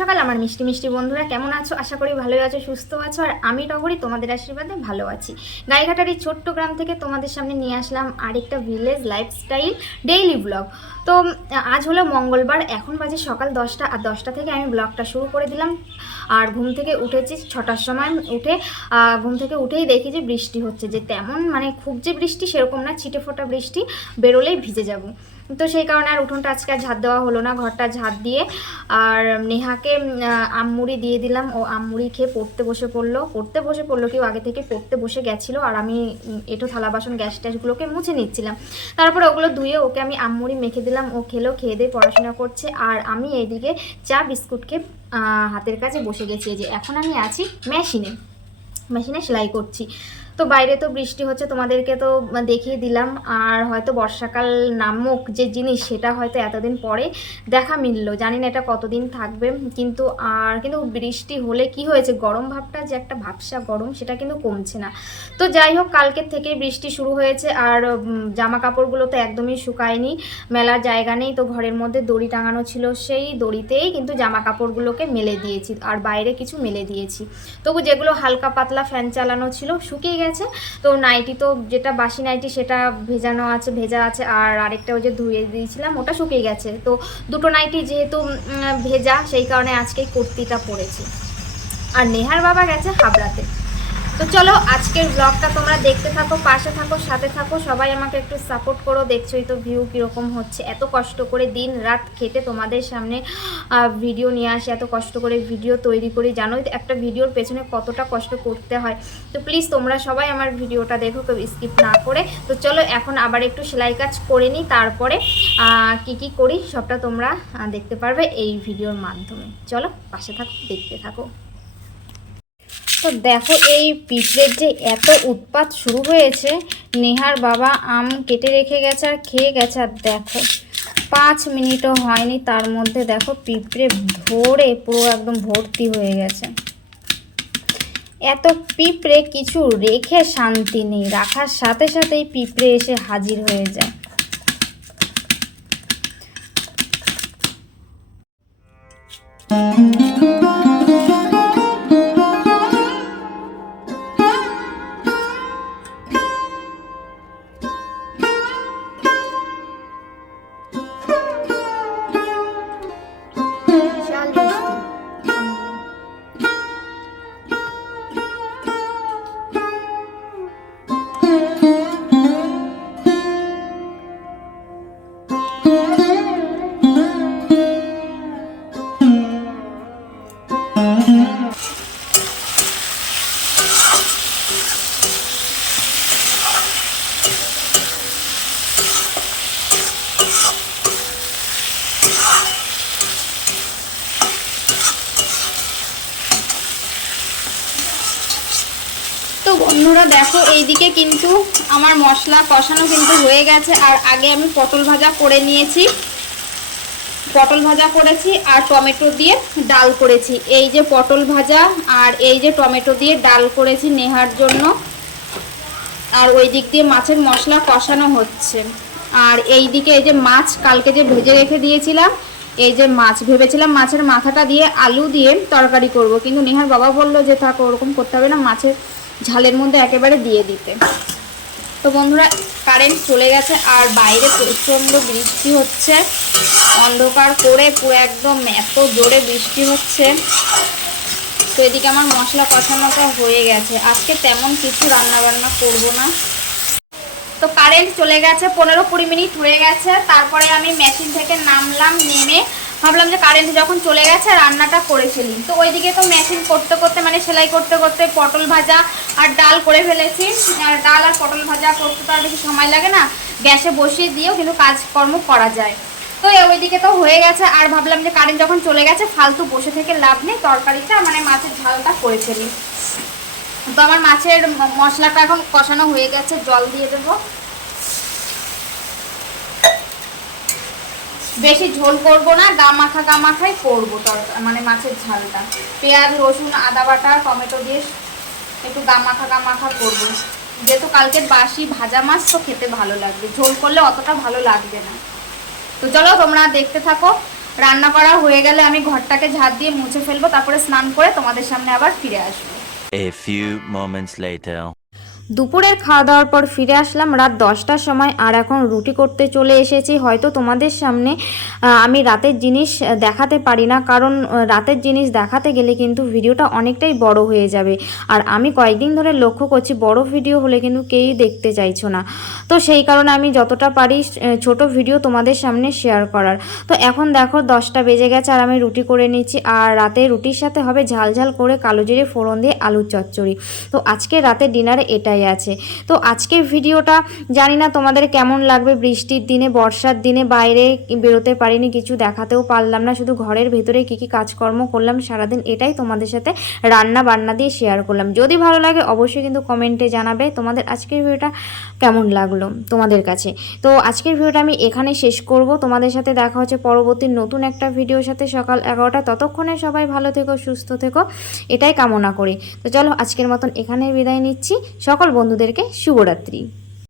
সকাল আমার মিষ্টি মিষ্টি বন্ধুরা, কেমন আছো? আশা করি ভালোই আছো, সুস্থ আছো। আর আমি টগরি তোমাদের আশীর্বাদে ভালো আছি। গাইঘাটার এই ছোট্ট গ্রাম থেকে তোমাদের সামনে নিয়ে আসলাম আরেকটা ভিলেজ লাইফস্টাইল ডেইলি ব্লগ। তো আজ হলো মঙ্গলবার, এখন বাজে সকাল 10টা, আর 10টা থেকে আমি ব্লগটা শুরু করে দিলাম। আর ঘুম থেকে উঠেছি 6টার সময়। ঘুম থেকে উঠেই দেখি যে বৃষ্টি হচ্ছে, যে তেমন মানে খুব যে বৃষ্টি সেরকম না, ছিটে ফোটা বৃষ্টি, বেরোলেই ভিজে যাব। তো সেই কারণে আর উঠোনটা আজকে আর ঝাঁট দেওয়া হলো না, ঘরটা ঝাঁট দিয়ে আর নেহাকে আমমুড়ি দিয়ে দিলাম। ও আমমুড়ি খেয়ে পড়তে বসে পড়লো কেউ আগে থেকে পড়তে বসে গেছিলো, আর আমি এঁটো থালা বাসন গ্যাস ট্যাসগুলোকে মুছে নিচ্ছিলাম। তারপরে ওগুলো ধুয়ে ওকে আমি আমমুড়ি মেখে দিলাম, ও খেলো, খেয়ে দিয়ে পড়াশোনা করছে। আর আমি এইদিকে চা বিস্কুট খেয়ে হাতের কাছে বসে গেছি। যে এখন আমি আছি মেশিনে সেলাই করছি। তো বাইরে তো বৃষ্টি হচ্ছে, তোমাদেরকে তো দেখিয়ে দিলাম। আর হয়তো বর্ষাকাল নামক যে জিনিস, সেটা হয়তো এতদিন পরে দেখা মিলল, জানি না এটা কতদিন থাকবে। কিন্তু বৃষ্টি হলে কি হয়েছে, গরম ভাবটা যে একটা ভাবসা গরম, সেটা কিন্তু কমছে না। তো যাই হোক, কালকের থেকে বৃষ্টি শুরু হয়েছে। আর জামা কাপড়গুলো তো একদমই শুকায়নি, মেলার জায়গা নেই, তো ঘরের মধ্যে দড়ি টাঙানো ছিল, সেই দড়িতেই কিন্তু জামা কাপড়গুলোকে মেলে দিয়েছি, আর বাইরে কিছু মেলে দিয়েছি। তবু যেগুলো হালকা পাতলা ফ্যান চালানো ছিল শুকিয়ে গেছে। তো নাইটি তো যেটা বাসি নাইটি সেটা ভেজা আছে, আর আরেকটা ওই যে ধুয়ে দিয়েছিলাম ওটা শুকিয়ে গেছে। তো দুটো নাইটি যেহেতু ভেজা, সেই কারণে আজকে কুর্তিটা পরেছি। আর নেহার বাবা গেছে হাবড়াতে। তো চলো আজকের ব্লগটা তোমরা দেখতে থাকো, পাশে থাকো, সাথে থাকো, সবাই আমাকে একটু সাপোর্ট করো। দেখছোই তো ভিউ কীরকম হচ্ছে, এত কষ্ট করে দিন রাত খেটে তোমাদের সামনে ভিডিও নিয়ে আসি, এত কষ্ট করে ভিডিও তৈরি করি। জানোই তো একটা ভিডিওর পেছনে কতটা কষ্ট করতে হয়। তো প্লিজ তোমরা সবাই আমার ভিডিওটা দেখো, কেউ স্কিপ না করে। তো চলো এখন আবার একটু সেলাই কাজ করে নিই, তারপরে কি করি সবটা তোমরা দেখতে পারবে এই ভিডিওর মাধ্যমে। চলো পাশে থাকো, দেখতে থাকো। তো দেখো এই পিঁপড়ের যে এত উৎপাত শুরু হয়েছে, নেহার বাবা আম কেটে রেখে গেছে আর খেয়ে গেছে। আর দেখো 5 মিনিটও হয়নি, তার মধ্যে দেখো পিঁপড়ে ভরে পুরো একদম ভর্তি হয়ে গেছে। এত পিঁপড়ে কিছু রেখে শান্তি নেই, রাখার সাথে সাথেই পিঁপড়ে এসে হাজির হয়ে যায়। তো বন্ধুরা দেখো, এইদিকে কিন্তু আমার মশলা কষানো কিন্তু হয়ে গেছে। আর আগে আমি পটল ভাজা করে নিয়েছি, আর টমেটো দিয়ে ডাল করেছি। এই যে পটল ভাজা আর এই যে টমেটো দিয়ে ডাল করেছি নেহার জন্য। আর ওই দিক দিয়ে মাছের মশলা কষানো হচ্ছে। আর এই দিকে এই যে মাছ কালকে যে ভেজে রেখে দিয়েছিলাম, এই যে মাছ ভেবেছিলাম মাছের মাথাটা দিয়ে আলু দিয়ে তরকারি করব, কিন্তু নেহার বাবা বললো যে থাক, ওরকম করতে হবে না, মাছের ঝালের মধ্যে একেবারে দিয়ে দিতে। তো বন্ধুরা কারেন্ট চলে গেছে, আর বাইরে প্রচণ্ড বৃষ্টি হচ্ছে, অন্ধকার করে পুরো একদম এত জোরে বৃষ্টি হচ্ছে। তো এদিকে আমার মশলা কষানোটা হয়ে গেছে, আজকে তেমন কিছু রান্নাবান্না করব না। তো কারেন্ট চলে গেছে, 15-20 মিনিট হয়ে গেছে। তারপরে আমি মেশিন থেকে নামলাম, নেমে ভাবলাম যে কারেন্ট যখন চলে গেছে রান্নাটা করে ফেলি। তো ওইদিকে তো মেশিন করতে করতে মানে সেলাই করতে করতে পটল ভাজা আর ডাল করে ফেলেছি। আর ডাল আর পটল ভাজা করতে তো আর বেশি সময় লাগে না, গ্যাসে বসিয়ে দিয়েও কিন্তু কাজকর্ম করা যায়। তো ওইদিকে তো হয়ে গেছে, আর ভাবলাম যে কারেন্ট যখন চলে গেছে ফালতু বসে থেকে লাভ নেই, তরকারিটা মানে মাছের ঝালটা করে ফেলি। তো আমার মাছের মশলাটা এখন কষানো হয়ে গেছে, জল দিয়ে দেবো। বেশি ঝোল করব না, গা মাখাই করবো তরকারি, মানে মাছের ঝালটা পেঁয়াজ রসুন আদা বাটা টমেটো দিয়ে একটু গা মাখা করবো। যেহেতু কালকের বাসি ভাজা মাছ, তো খেতে ভালো লাগবে, ঝোল করলে অতটা ভালো লাগবে না। তো চলো তোমরা দেখতে থাকো। রান্না করা হয়ে গেলে আমি ঘরটাকে ঝাড় দিয়ে মুছে ফেলবো, তারপরে স্নান করে তোমাদের সামনে আবার ফিরে আসবো। A few moments later. দুপুরের খাওয়া দাওয়ার পর ফিরে আসলাম রাত 10টার সময়, আর এখন রুটি করতে চলে এসেছি। হয়তো তোমাদের সামনে আমি রাতের জিনিস দেখাতে পারি না, কারণ রাতের জিনিস দেখাতে গেলে কিন্তু ভিডিওটা অনেকটাই বড় হয়ে যাবে। আর আমি কয়েকদিন ধরে লক্ষ্য করছি বড় ভিডিও হলে কিন্তু কেউই দেখতে চাইছো না। তো সেই কারণে আমি যতটা পারি ছোট ভিডিও তোমাদের সামনে শেয়ার করার। তো এখন দেখো 10টা বেজে গেছে আর আমি রুটি করে নিচ্ছি, আর রাতে রুটির সাথে হবে ঝাল ঝাল করে কালো জিরে ফোড়ন দিয়ে আলুর চচ্চড়ি। তো আজকে রাতে ডিনারে এটাই আছে। তো আজকের ভিডিওটা জানি না তোমাদের কেমন লাগবে। বৃষ্টির দিনে, বর্ষার দিনে বাইরে বেরোতে পারিনি, কিছু দেখাতেও পারলাম না, শুধু ঘরের ভেতরে কী কী কাজকর্ম করলাম সারাদিন এটাই তোমাদের সাথে রান্না বান্না দিয়ে শেয়ার করলাম। যদি ভালো লাগে অবশ্যই কিন্তু কমেন্টে জানাবে তোমাদের আজকের ভিডিওটা কেমন লাগলো তোমাদের কাছে। তো আজকের ভিডিওটা আমি এখানে শেষ করব। তোমাদের সাথে দেখা হচ্ছে পরবর্তী নতুন একটা ভিডিওর সাথে সকাল 11টা। ততক্ষণে সবাই ভালো থেকো, সুস্থ থেকো, এটাই কামনা করি। তো চলো আজকের মতন এখানেই বিদায় নিচ্ছি। সকল বন্ধুদেরকে শুভরাত্রি।